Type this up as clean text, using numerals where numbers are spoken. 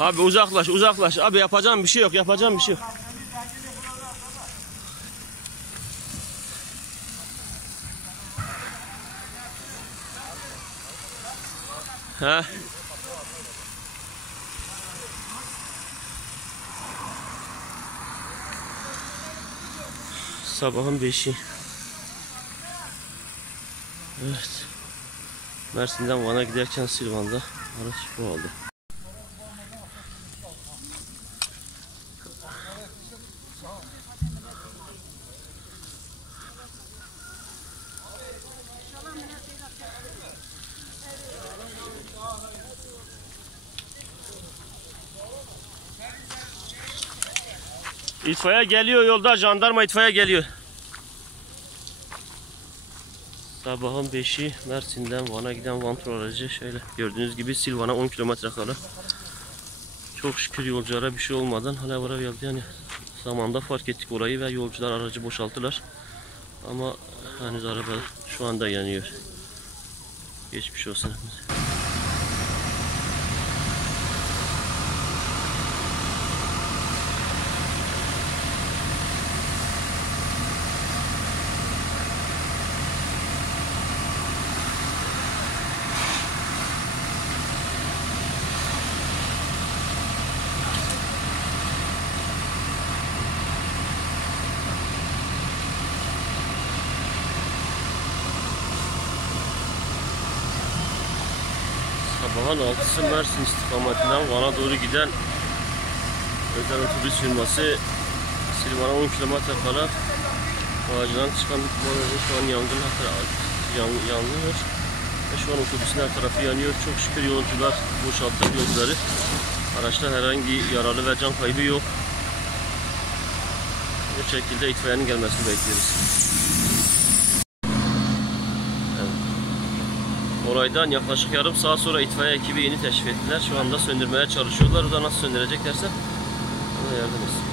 Abi uzaklaş uzaklaş. Abi yapacağım bir şey yok. Yapacağım bir şey yok. He. Sabahın 5'i. Evet. Mersin'den Van'a giderken Silvan'da araç bu oldu. İtfaiye geliyor yolda, jandarma itfaiye geliyor. Sabahın 5'i Mersin'den Van'a giden Van tur aracı şöyle gördüğünüz gibi Silvan'a 10 kilometre kala. Çok şükür yolculara bir şey olmadan hala vara geldi yani zamanda fark ettik orayı ve yolcular aracı boşalttılar. Ama henüz araba şu anda yanıyor. Geçmiş olsun. Sabahın 6'sı Mersin istikametinden Van'a doğru giden özel otobüs firması Silvan'a 10 kilometre kala bağcıdan çıkan bir kumandanın şu an yanıyor ve şu an otobüsün her tarafı yanıyor. Çok şükür yolcular boşalttı yolcuları. Araçta herhangi yaralı ve can kaybı yok. Bu şekilde itfaiyenin gelmesini bekliyoruz. Olaydan yaklaşık yarım saat sonra itfaiye ekibi yeni teşrif ettiler. Şu anda söndürmeye çalışıyorlar. O da nasıl söndüreceklerse ona yardım etsin.